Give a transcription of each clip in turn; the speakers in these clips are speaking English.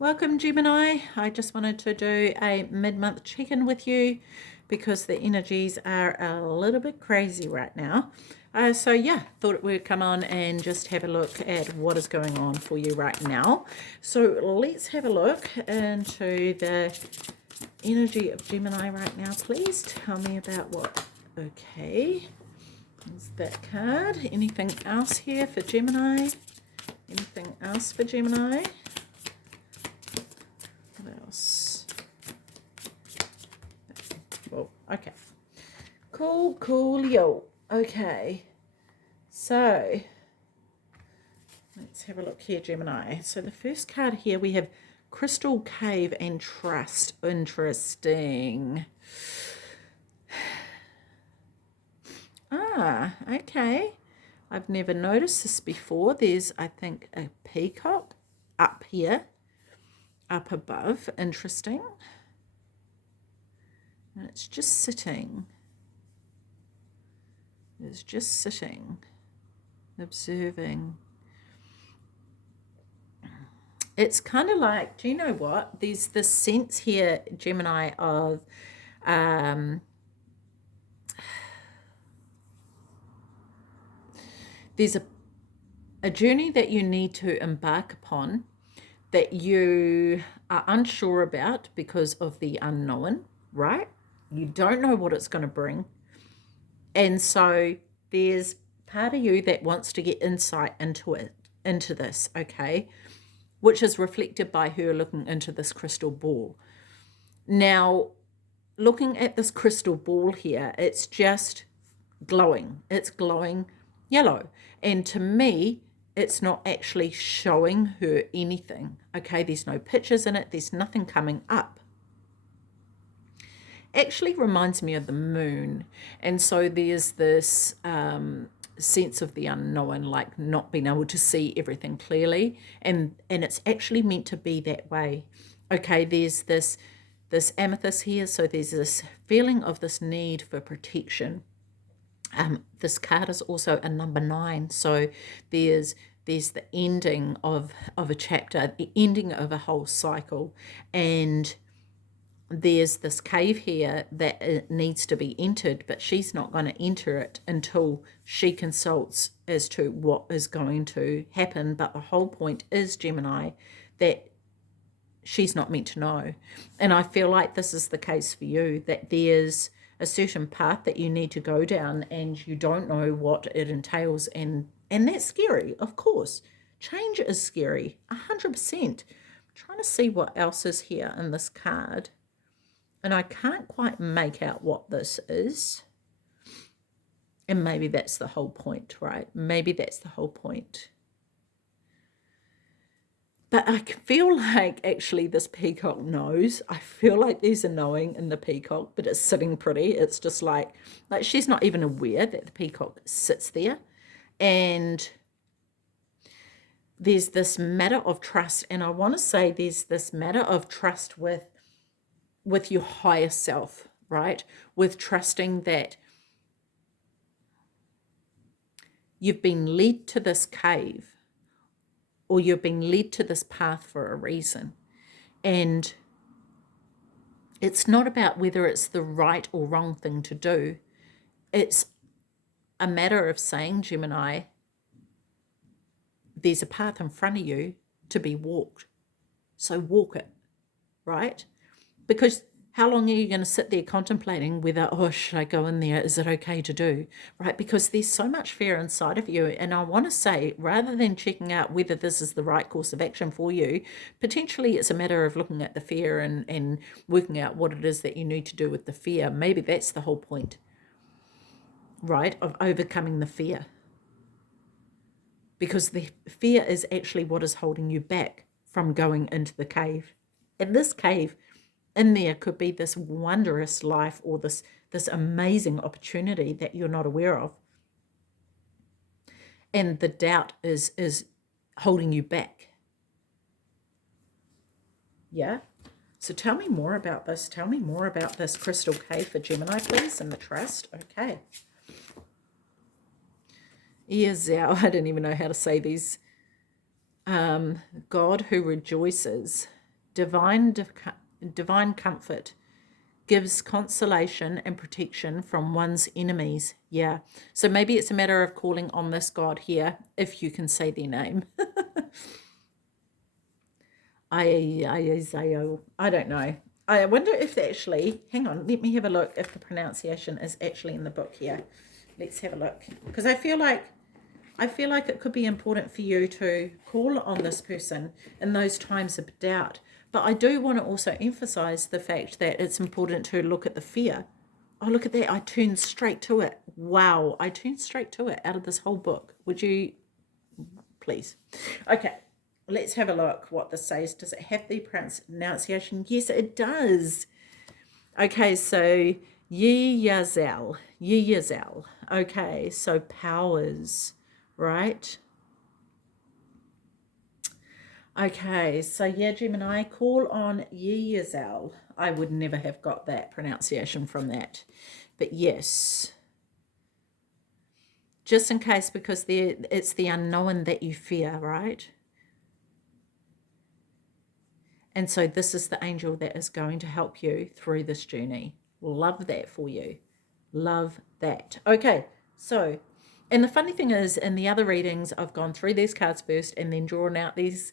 Welcome, Gemini. I just wanted to do a mid-month check-in with you because the energies are a little bit crazy right now. So yeah, thought we'd come on and just have a look at what is going on for you right now. So let's have a look into the energy of Gemini right now, please. Tell me about what. Okay, there's that card. Anything else here for Gemini? Anything else for Gemini? What else? Well, okay. Coolio. Okay. So, let's have a look here, Gemini. So the first card here, we have Crystal Cave and Trust. Interesting. Okay. I've never noticed this before. There's, I think, a peacock up here. Up above. Interesting. And it's just sitting. It's just sitting, observing. It's kind of like, do you know what? There's this sense here, Gemini, of there's a journey that you need to embark upon that you are unsure about because of the unknown, right? You don't know what it's going to bring. And so there's part of you that wants to get insight into this, okay? Which is reflected by her looking into this crystal ball. Now, looking at this crystal ball here, it's just glowing. It's glowing yellow. And to me, it's not actually showing her anything, okay? There's no pictures in it. There's nothing coming up. Actually reminds me of the moon. And so there's this sense of the unknown, like not being able to see everything clearly. And it's actually meant to be that way. Okay, there's this amethyst here. So there's this feeling of this need for protection. This card is also a number 9. So there's the ending of a chapter, the ending of a whole cycle. And there's this cave here that it needs to be entered, but she's not going to enter it until she consults as to what is going to happen. But the whole point is, Gemini, that she's not meant to know. And I feel like this is the case for you, that there's a certain path that you need to go down and you don't know what it entails. And that's scary, of course. Change is scary, 100%. I'm trying to see what else is here in this card. And I can't quite make out what this is. And maybe that's the whole point, right? Maybe that's the whole point. But I feel like actually this peacock knows. I feel like there's a knowing in the peacock, but it's sitting pretty. It's just like she's not even aware that the peacock sits there. And there's this matter of trust. And I want to say there's this matter of trust with your higher self, right? With trusting that you've been led to this cave or you've been led to this path for a reason. And it's not about whether it's the right or wrong thing to do. It's a matter of saying, Gemini, there's a path in front of you to be walked. So walk it, right? Because how long are you going to sit there contemplating whether, oh, should I go in there? Is it okay to do? Right? Because there's so much fear inside of you. And I want to say, rather than checking out whether this is the right course of action for you, potentially it's a matter of looking at the fear and working out what it is that you need to do with the fear. Maybe that's the whole point, right? Of overcoming the fear. Because the fear is actually what is holding you back from going into the cave. And this cave, in there could be this wondrous life or this amazing opportunity that you're not aware of. And the doubt is holding you back. Yeah? So tell me more about this. Tell me more about this crystal cave for Gemini, please, and the trust. Okay. Zhao, I didn't even know how to say these. God who rejoices. divine, divine comfort, gives consolation and protection from one's enemies. Yeah. So maybe it's a matter of calling on this God here, if you can say their name. I don't know. I wonder if actually, hang on, let me have a look if the pronunciation is actually in the book here. Let's have a look. Because I feel like it could be important for you to call on this person in those times of doubt. But I do want to also emphasize the fact that it's important to look at the fear. Oh, look at that. I turned straight to it. Wow. I turned straight to it out of this whole book. Would you please? Okay. Let's have a look what this says. Does it have the pronunciation? Yes, it does. Okay, so Yi Yazel. Okay, so powers, right? Okay, so yeah, Gemini, call on Yi Yazel. I would never have got that pronunciation from that. But yes, just in case, because it's the unknown that you fear, right? And so this is the angel that is going to help you through this journey. Love that for you. Love that. Okay, so, and the funny thing is, in the other readings, I've gone through these cards first and then drawn out these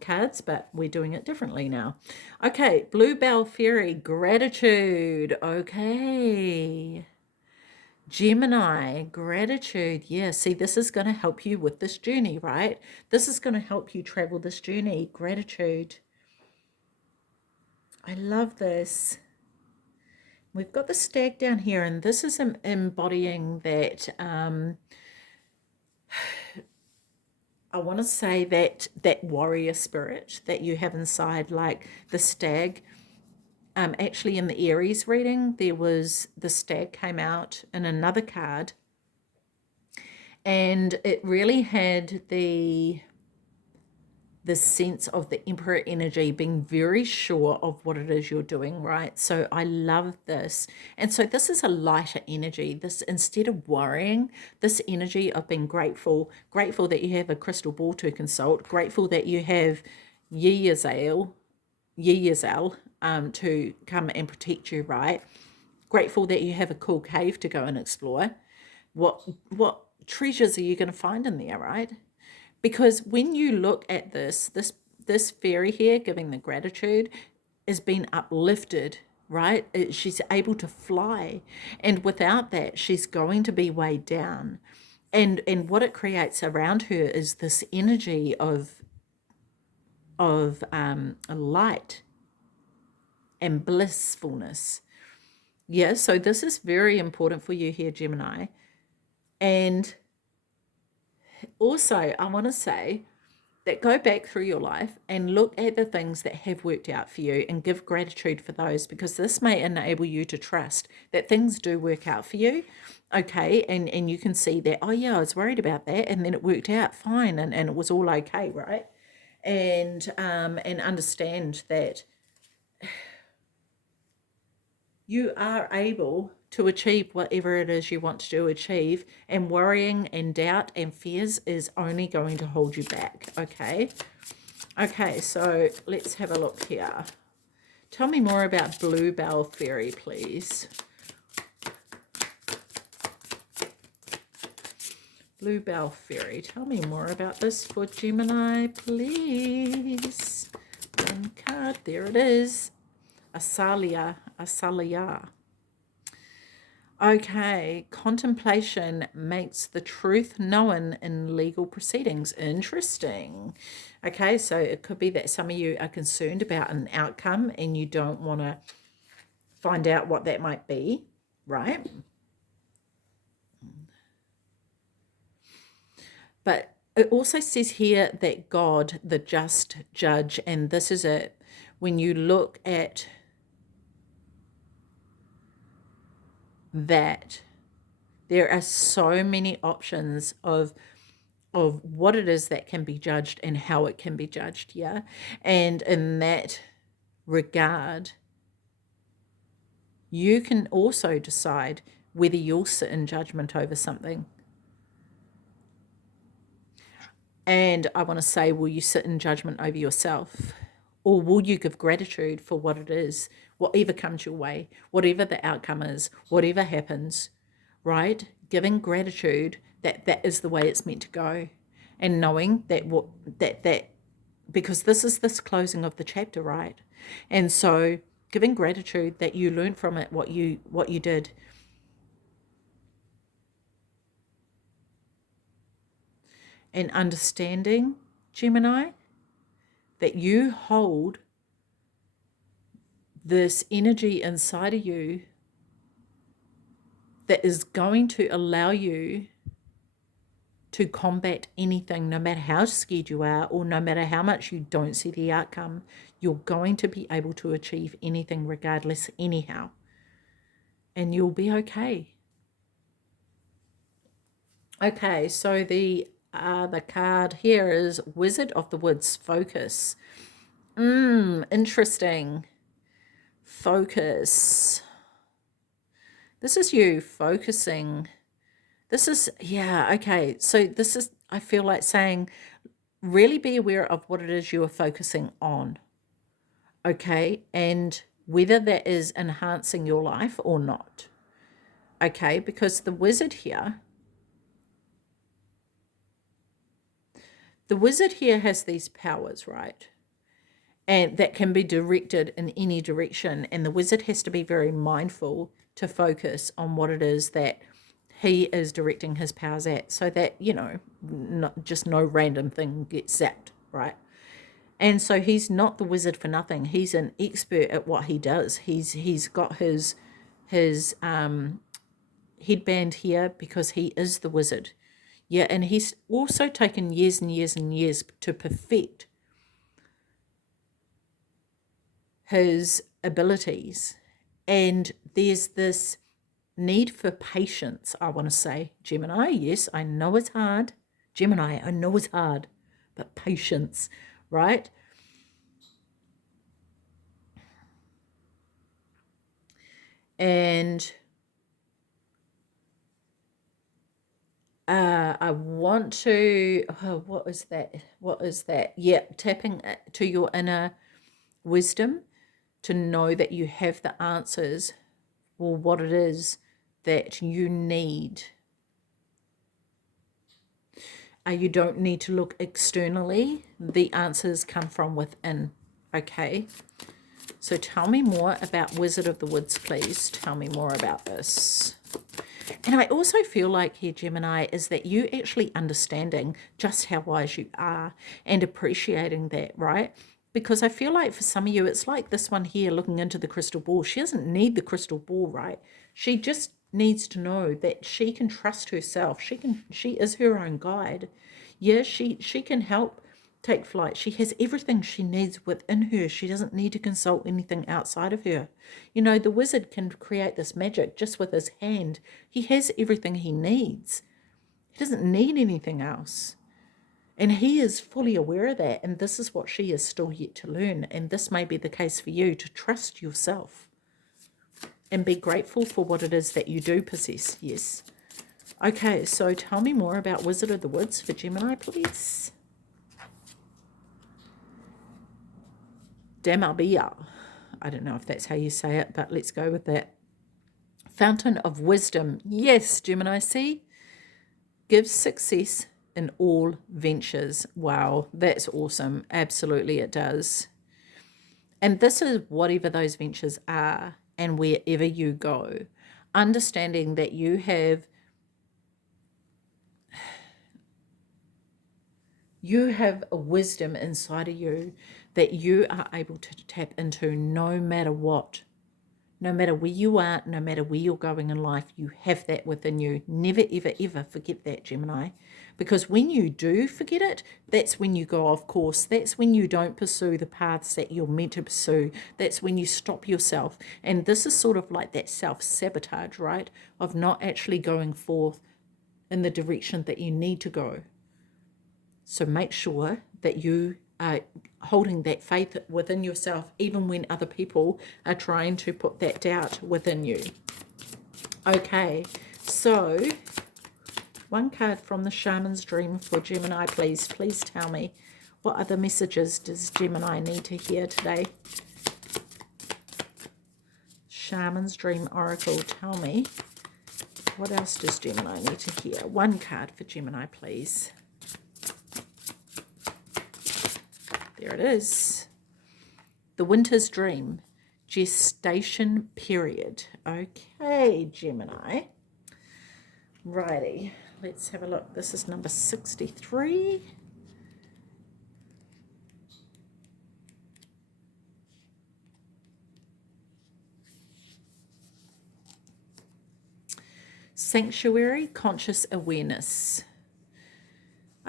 cards, but we're doing it differently now. Okay, Bluebell Fairy, gratitude. Okay. Gemini, gratitude. Yeah, see, this is going to help you with this journey, right? This is going to help you travel this journey. Gratitude. I love this. We've got the stag down here, and this is embodying that, I want to say that warrior spirit that you have inside, like the stag. Actually, in the Aries reading, there was the stag came out in another card, and it really had the sense of the Emperor energy, being very sure of what it is you're doing, right? So I love this. And so this is a lighter energy. This, instead of worrying, this energy of being grateful that you have a crystal ball to consult, grateful that you have Yi Yazel, to come and protect you, right? Grateful that you have a cool cave to go and explore. What treasures are you going to find in there, right? Because when you look at this fairy here giving the gratitude is being uplifted, right? She's able to fly, and without that, she's going to be weighed down. And what it creates around her is this energy of light and blissfulness. Yeah, so this is very important for you here, Gemini. And also, I want to say that go back through your life and look at the things that have worked out for you and give gratitude for those, because this may enable you to trust that things do work out for you. Okay, and you can see that, oh yeah, I was worried about that, and then it worked out fine, and it was all okay, right? And understand that you are able to achieve whatever it is you want to achieve, and worrying and doubt and fears is only going to hold you back. Okay, so let's have a look here. Tell me more about Bluebell Fairy, please. Bluebell Fairy, tell me more about this for Gemini, please. One card, there it is. Asalia. Okay, contemplation makes the truth known in legal proceedings. Interesting. Okay, so it could be that some of you are concerned about an outcome and you don't want to find out what that might be, right? But it also says here that God, the just judge, and this is it, when you look at that, there are so many options of what it is that can be judged and how it can be judged, yeah? And in that regard, you can also decide whether you'll sit in judgment over something. And I want to say, will you sit in judgment over yourself? Or will you give gratitude for what it is, whatever comes your way, whatever the outcome is, whatever happens, right? Giving gratitude that that is the way it's meant to go. And knowing that because this is this closing of the chapter, right? And so giving gratitude that you learned from it what you did. And understanding, Gemini, that you hold this energy inside of you that is going to allow you to combat anything, no matter how scared you are or no matter how much you don't see the outcome. You're going to be able to achieve anything regardless anyhow. And you'll be okay. Okay, so the card here is Wizard of the Woods, focus. Interesting. Focus. This is you focusing. This is, yeah, okay. So this is, I feel like saying, really be aware of what it is you are focusing on. Okay, and whether that is enhancing your life or not. Okay, because the wizard here, has these powers, right? And that can be directed in any direction. And the wizard has to be very mindful to focus on what it is that he is directing his powers at, so that, you know, not just no random thing gets zapped, right? And so he's not the wizard for nothing. He's an expert at what he does. He's got his headband here because he is the wizard. Yeah, and he's also taken years and years and years to perfect his abilities. And there's this need for patience, I want to say, Gemini. Yes, I know it's hard. Gemini, I know it's hard, but patience, right? And I want to, what is that? What is that? Yeah, tapping to your inner wisdom to know that you have the answers for what it is that you need. You don't need to look externally. The answers come from within, okay? So tell me more about Wizard of the Woods, please. Tell me more about this. And I also feel like here, Gemini, is that you actually understanding just how wise you are and appreciating that, right? Because I feel like for some of you, it's like this one here looking into the crystal ball. She doesn't need the crystal ball, right? She just needs to know that she can trust herself. She is her own guide. Yeah, she can help take flight. She has everything she needs within her. She doesn't need to consult anything outside of her. You know, the wizard can create this magic just with his hand. He has everything he needs. He doesn't need anything else. And he is fully aware of that. And this is what she is still yet to learn. And this may be the case for you, to trust yourself and be grateful for what it is that you do possess. Yes. Okay, so tell me more about Wizard of the Woods for Gemini, please. Damabia. I don't know if that's how you say it, but let's go with that. Fountain of Wisdom. Yes, Gemini, see? Gives success in all ventures. Wow, that's awesome. Absolutely it does. And this is whatever those ventures are and wherever you go. Understanding that you have a wisdom inside of you that you are able to tap into no matter what. No matter where you are, no matter where you're going in life, you have that within you. Never, ever, ever forget that, Gemini. Because when you do forget it, that's when you go off course. That's when you don't pursue the paths that you're meant to pursue. That's when you stop yourself. And this is sort of like that self-sabotage, right? Of not actually going forth in the direction that you need to go. So make sure that you are holding that faith within yourself, even when other people are trying to put that doubt within you. Okay, so one card from the Shaman's Dream for Gemini, please. Please tell me, What other messages does Gemini need to hear today? Shaman's Dream Oracle, tell me. What else does Gemini need to hear? One card for Gemini, please. There it is. The Winter's Dream, gestation period. Okay, Gemini. Righty, let's have a look. This is number 63. Sanctuary, conscious awareness.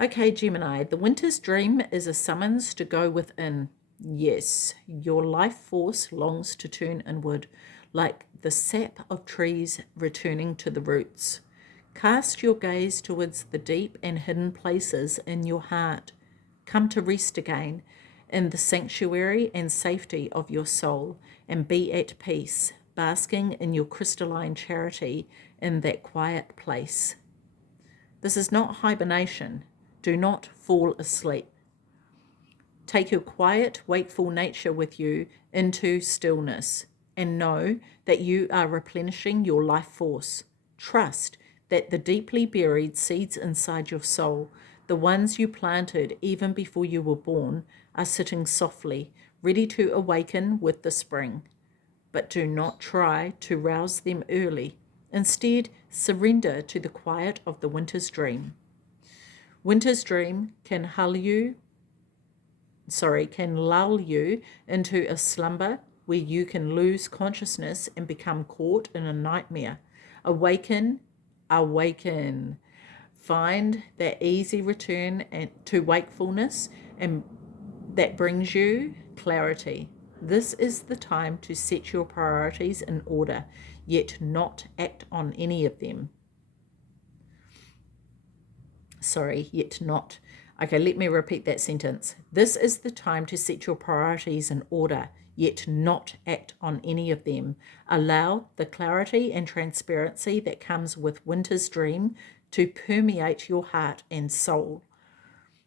Okay, Gemini, the Winter's Dream is a summons to go within. Yes, your life force longs to turn inward, like the sap of trees returning to the roots. Cast your gaze towards the deep and hidden places in your heart. Come to rest again in the sanctuary and safety of your soul, and be at peace, basking in your crystalline charity in that quiet place. This is not hibernation. Do not fall asleep. Take your quiet, wakeful nature with you into stillness, and know that you are replenishing your life force. Trust that the deeply buried seeds inside your soul, the ones you planted even before you were born, are sitting softly, ready to awaken with the spring. But do not try to rouse them early. Instead, surrender to the quiet of the Winter's Dream. Winter's Dream can lull you into a slumber where you can lose consciousness and become caught in a nightmare. Awaken. Find that easy return to wakefulness, and that brings you clarity. This is the time to set your priorities in order, yet not act on any of them. Okay, let me repeat that sentence. This is the time to set your priorities in order, yet not act on any of them. Allow the clarity and transparency that comes with Winter's Dream to permeate your heart and soul.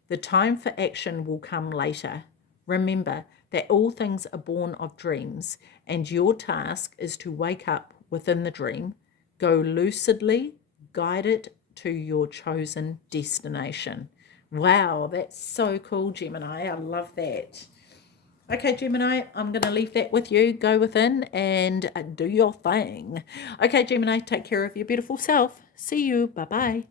The time for action will come later. Remember that all things are born of dreams, and your task is to wake up within the dream, go lucidly, guide it to your chosen destination. Wow, that's so cool, Gemini. I love that. Okay, Gemini, I'm going to leave that with you. Go within and do your thing. Okay, Gemini, take care of your beautiful self. See you. Bye-bye.